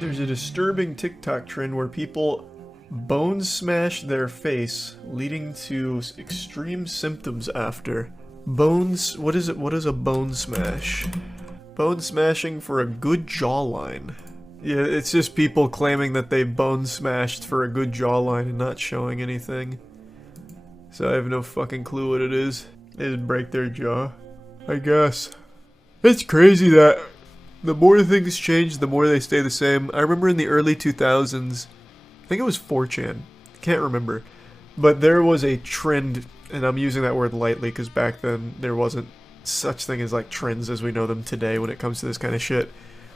There's a disturbing TikTok trend where people bone smash their face, leading to extreme symptoms after. Bones, what is it? What is a bone smash? Bone smashing for a good jawline. Yeah, it's just people claiming that they bone smashed for a good jawline and not showing anything. So I have no fucking clue what it is. They just break their jaw, I guess. It's crazy that the more things change, the more they stay the same. I remember in the early 2000s, I think it was 4chan, can't remember, but there was a trend, and I'm using that word lightly because back then there wasn't such thing as like trends as we know them today when it comes to this kind of shit,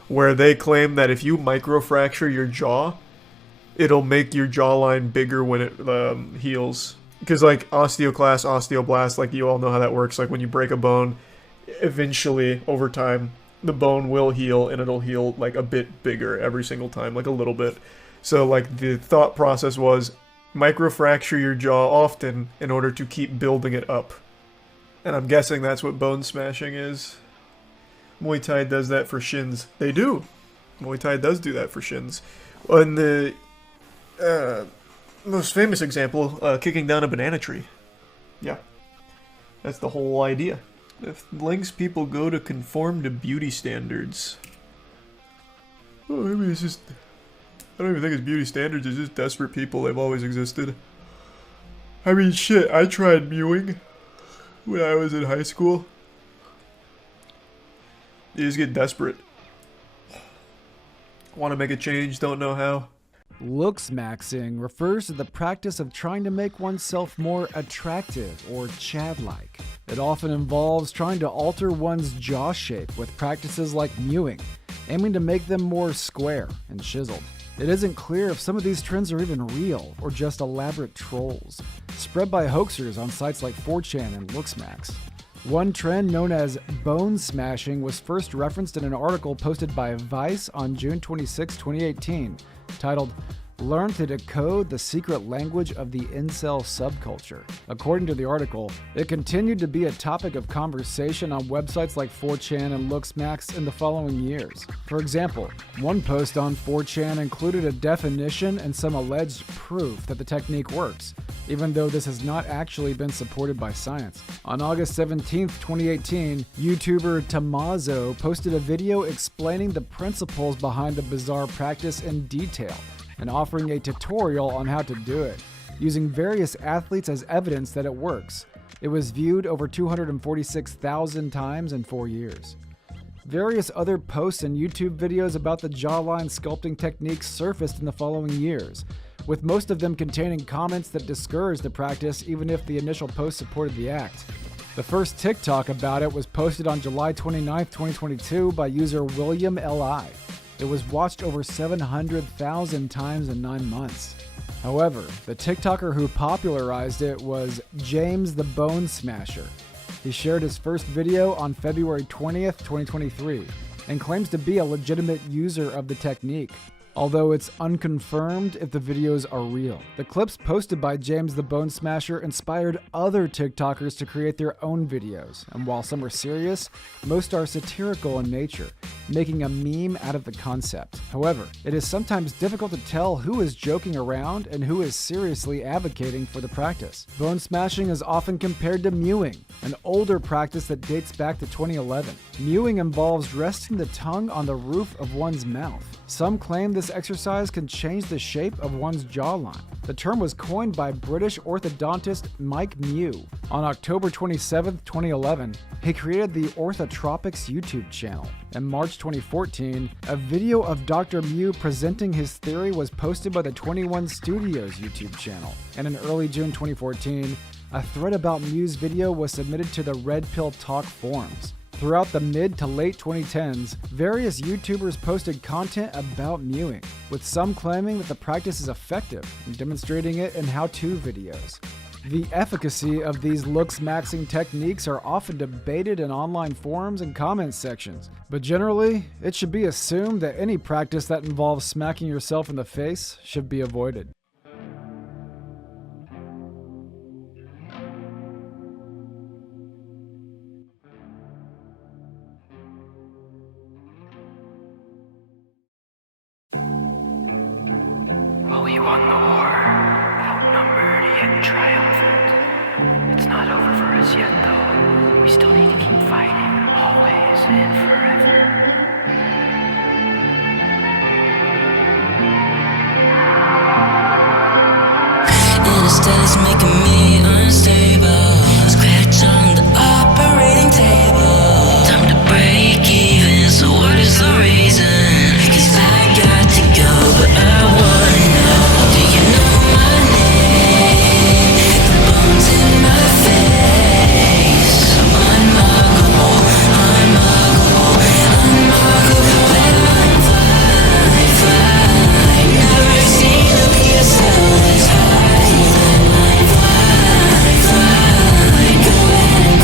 where they claim that if you microfracture your jaw, it'll make your jawline bigger when it heals. Because like osteoclast, osteoblast, like you all know how that works. Like when you break a bone, eventually over time the bone will heal and it'll heal like a bit bigger every single time, like a little bit. So like the thought process was microfracture your jaw often in order to keep building it up. And I'm guessing that's what bone smashing is. Muay Thai does that for shins. They do. Muay Thai does do that for shins. And the most famous example, kicking down a banana tree. Yeah. That's the whole idea. If lengths people go to conform to beauty standards. Oh, maybe it's just... I don't even think it's beauty standards, it's just desperate people. They've always existed. I mean, shit, I tried mewing when I was in high school. You just get desperate. Want to make a change, don't know how. Looks maxing refers to the practice of trying to make oneself more attractive or Chad-like. It often involves trying to alter one's jaw shape with practices like mewing, aiming to make them more square and chiseled. It isn't clear if some of these trends are even real or just elaborate trolls, spread by hoaxers on sites like 4chan and LooksMax. One trend known as bone smashing was first referenced in an article posted by Vice on June 26, 2018, titled, "Learn to Decode the Secret Language of the Incel Subculture." According to the article, it continued to be a topic of conversation on websites like 4chan and LooksMax in the following years. For example, one post on 4chan included a definition and some alleged proof that the technique works, even though this has not actually been supported by science. On August 17, 2018, YouTuber Tommaso posted a video explaining the principles behind the bizarre practice in detail and offering a tutorial on how to do it, using various athletes as evidence that it works. It was viewed over 246,000 times in 4 years. Various other posts and YouTube videos about the jawline sculpting techniques surfaced in the following years, with most of them containing comments that discouraged the practice even if the initial post supported the act. The first TikTok about it was posted on July 29, 2022 by user William Li. It was watched over 700,000 times in 9 months. However, the TikToker who popularized it was James the Bone Smasher. He shared his first video on February 20th, 2023, and claims to be a legitimate user of the technique, although it's unconfirmed if the videos are real. The clips posted by James the Bone Smasher inspired other TikTokers to create their own videos, and while some are serious, most are satirical in nature, making a meme out of the concept. However, it is sometimes difficult to tell who is joking around and who is seriously advocating for the practice. Bone smashing is often compared to mewing, an older practice that dates back to 2011. Mewing involves resting the tongue on the roof of one's mouth. Some claim this exercise can change the shape of one's jawline. The term was coined by British orthodontist Mike Mew. On October 27, 2011, he created the Orthotropics YouTube channel. In March 2014, a video of Dr. Mew presenting his theory was posted by the 21 Studios YouTube channel. And in early June 2014, a thread about Mew's video was submitted to the Red Pill Talk forums. Throughout the mid to late 2010s, various YouTubers posted content about mewing, with some claiming that the practice is effective and demonstrating it in how-to videos. The efficacy of these looks-maxing techniques are often debated in online forums and comment sections, but generally, it should be assumed that any practice that involves smacking yourself in the face should be avoided. won the war, outnumbered yet triumphant. It's not over for us yet, though. We still need to keep fighting, always and forever. Interstellar's making me unstable. Scratch on the operating table. Time to break even, so what is the reason? 'Cause I got to go, but I wanna know. Do you know my name? The bones in my face. I'm unmoggable, unmoggable, unmoggable. When I'm flying, flying. Never seen a PSL as high. When I'm flying, flying. Going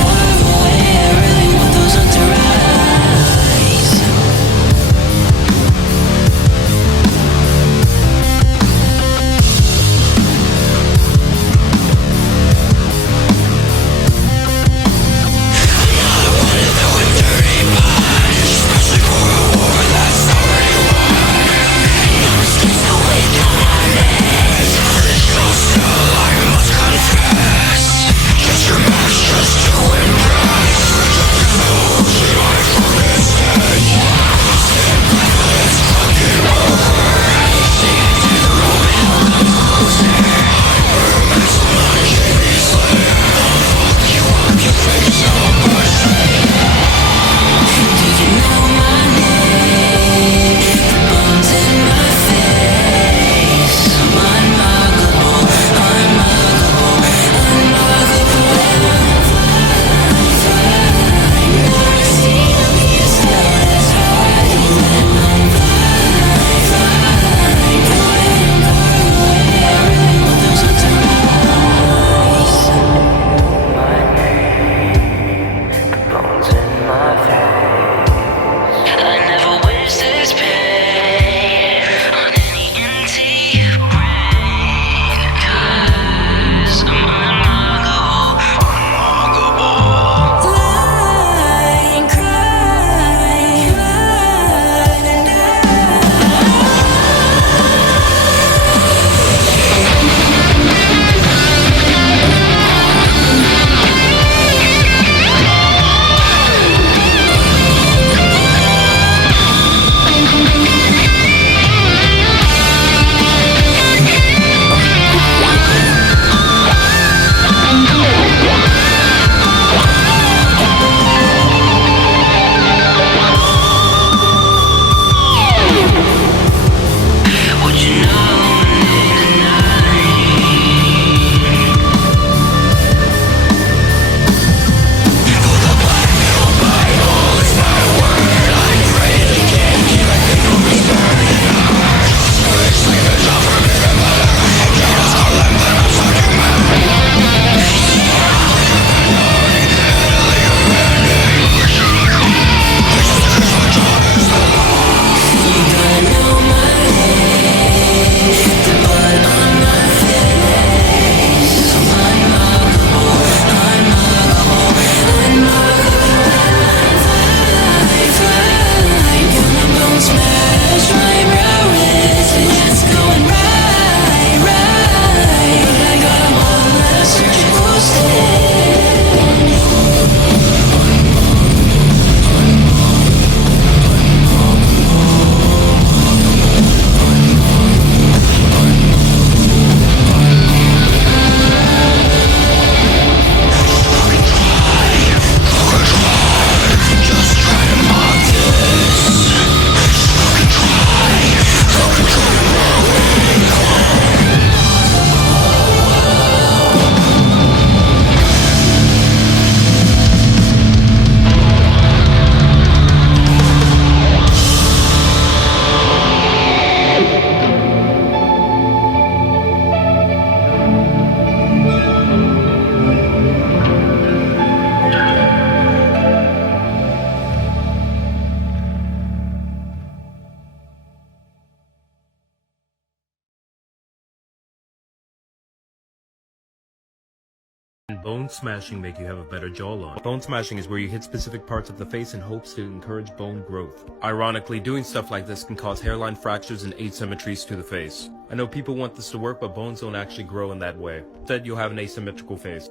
Bone smashing make you have a better jawline. Bone smashing is where you hit specific parts of the face in hopes to encourage bone growth. Ironically, doing stuff like this can cause hairline fractures and asymmetries to the face. I know people want this to work, but bones don't actually grow in that way. Instead, you'll have an asymmetrical face.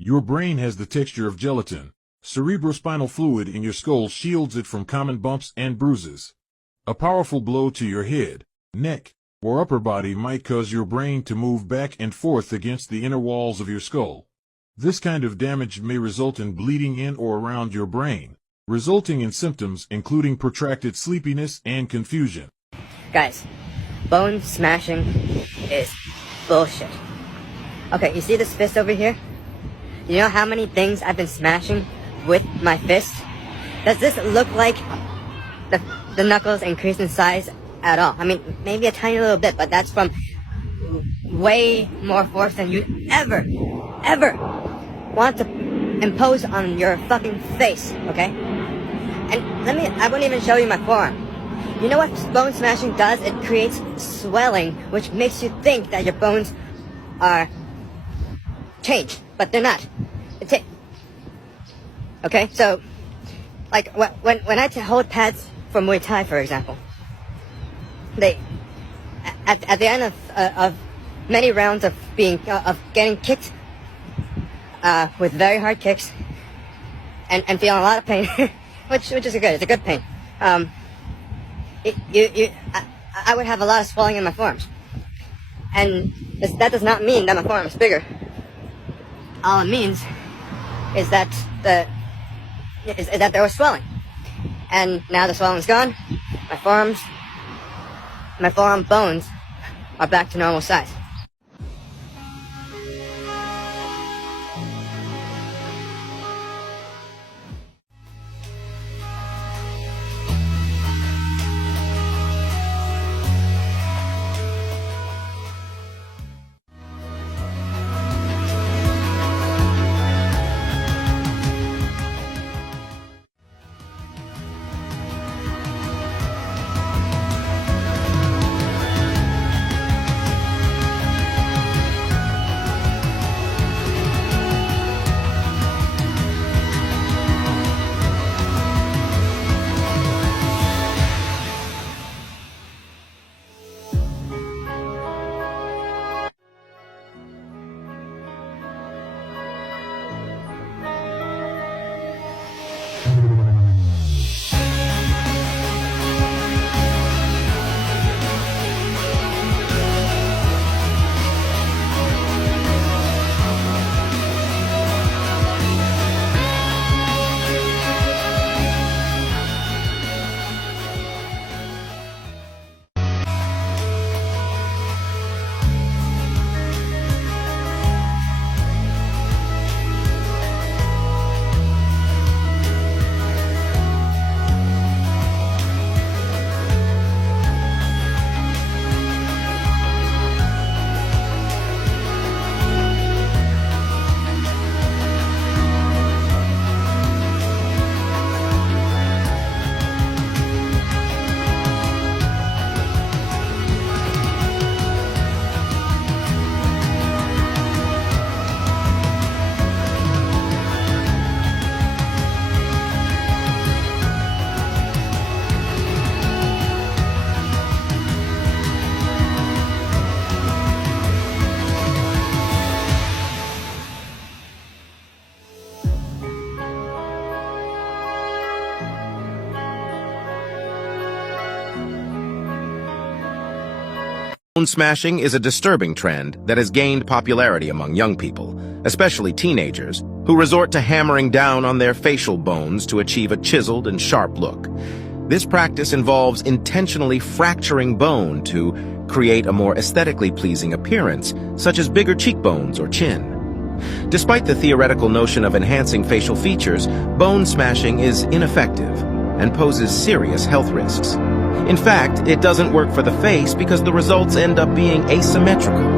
Your brain has the texture of gelatin. Cerebrospinal fluid in your skull shields it from common bumps and bruises. A powerful blow to your head, neck, or upper body might cause your brain to move back and forth against the inner walls of your skull. This kind of damage may result in bleeding in or around your brain, resulting in symptoms including protracted sleepiness and confusion. Guys, bone smashing is bullshit. Okay, you see this fist over here? You know how many things I've been smashing with my fist? Does this look like the knuckles increase in size at all? I mean, maybe a tiny little bit, but that's from way more force than you ever want to impose on your fucking face, okay? And I won't even show you my forearm. You know what bone smashing does? It creates swelling, which makes you think that your bones are changed, but they're not. Okay, so, like, when I hold pads for Muay Thai, for example, at the end of many rounds of getting kicked, with very hard kicks, and feeling a lot of pain, which is good, it's a good pain, I would have a lot of swelling in my forearms. And that does not mean that my forearm is bigger. All it means is that there was swelling, and now the swelling's gone. My forearm bones are back to normal size. Bone smashing is a disturbing trend that has gained popularity among young people, especially teenagers, who resort to hammering down on their facial bones to achieve a chiseled and sharp look. This practice involves intentionally fracturing bone to create a more aesthetically pleasing appearance, such as bigger cheekbones or chin. Despite the theoretical notion of enhancing facial features, bone smashing is ineffective and poses serious health risks. In fact, it doesn't work for the face because the results end up being asymmetrical,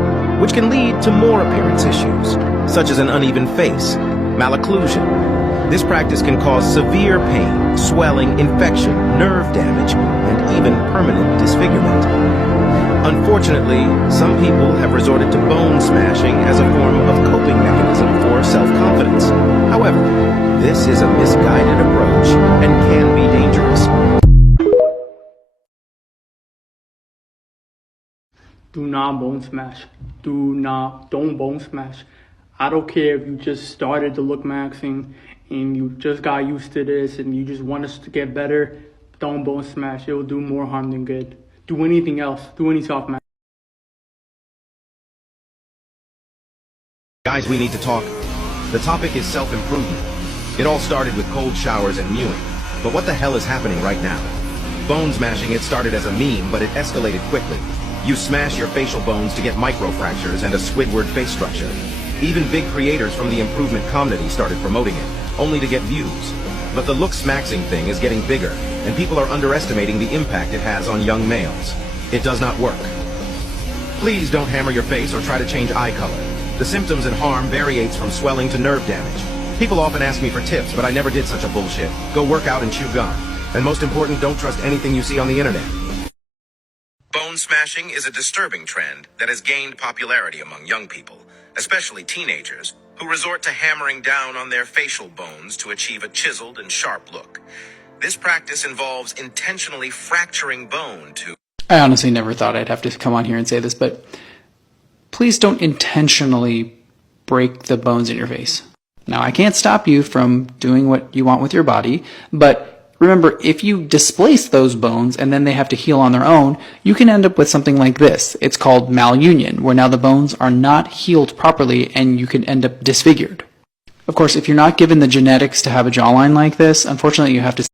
which can lead to more appearance issues, such as an uneven face, malocclusion. This practice can cause severe pain, swelling, infection, nerve damage, and even permanent disfigurement. Unfortunately, some people have resorted to bone smashing as a form of coping mechanism for self-confidence. However, this is a misguided approach and can be dangerous. Do not bone smash. Don't bone smash. I don't care if you just started to look maxing and you just got used to this and you just want us to get better. Don't bone smash. It will do more harm than good. Do anything else. Do any soft max. Guys, we need to talk. The topic is self-improvement. It all started with cold showers and mewing. But what the hell is happening right now? Bone smashing, it started as a meme, but it escalated quickly. You smash your facial bones to get microfractures and a Squidward face structure. Even big creators from the improvement community started promoting it, only to get views. But the look smaxing thing is getting bigger, and people are underestimating the impact it has on young males. It does not work. Please don't hammer your face or try to change eye color. The symptoms and harm variates from swelling to nerve damage. People often ask me for tips, but I never did such a bullshit. Go work out and chew gum. And most important, don't trust anything you see on the internet. Bone smashing is a disturbing trend that has gained popularity among young people, especially teenagers, who resort to hammering down on their facial bones to achieve a chiseled and sharp look. This practice involves intentionally fracturing bone to... I honestly never thought I'd have to come on here and say this, but please don't intentionally break the bones in your face. Now, I can't stop you from doing what you want with your body, but remember, if you displace those bones and then they have to heal on their own, you can end up with something like this. It's called malunion, where now the bones are not healed properly and you can end up disfigured. Of course, if you're not given the genetics to have a jawline like this, unfortunately you have to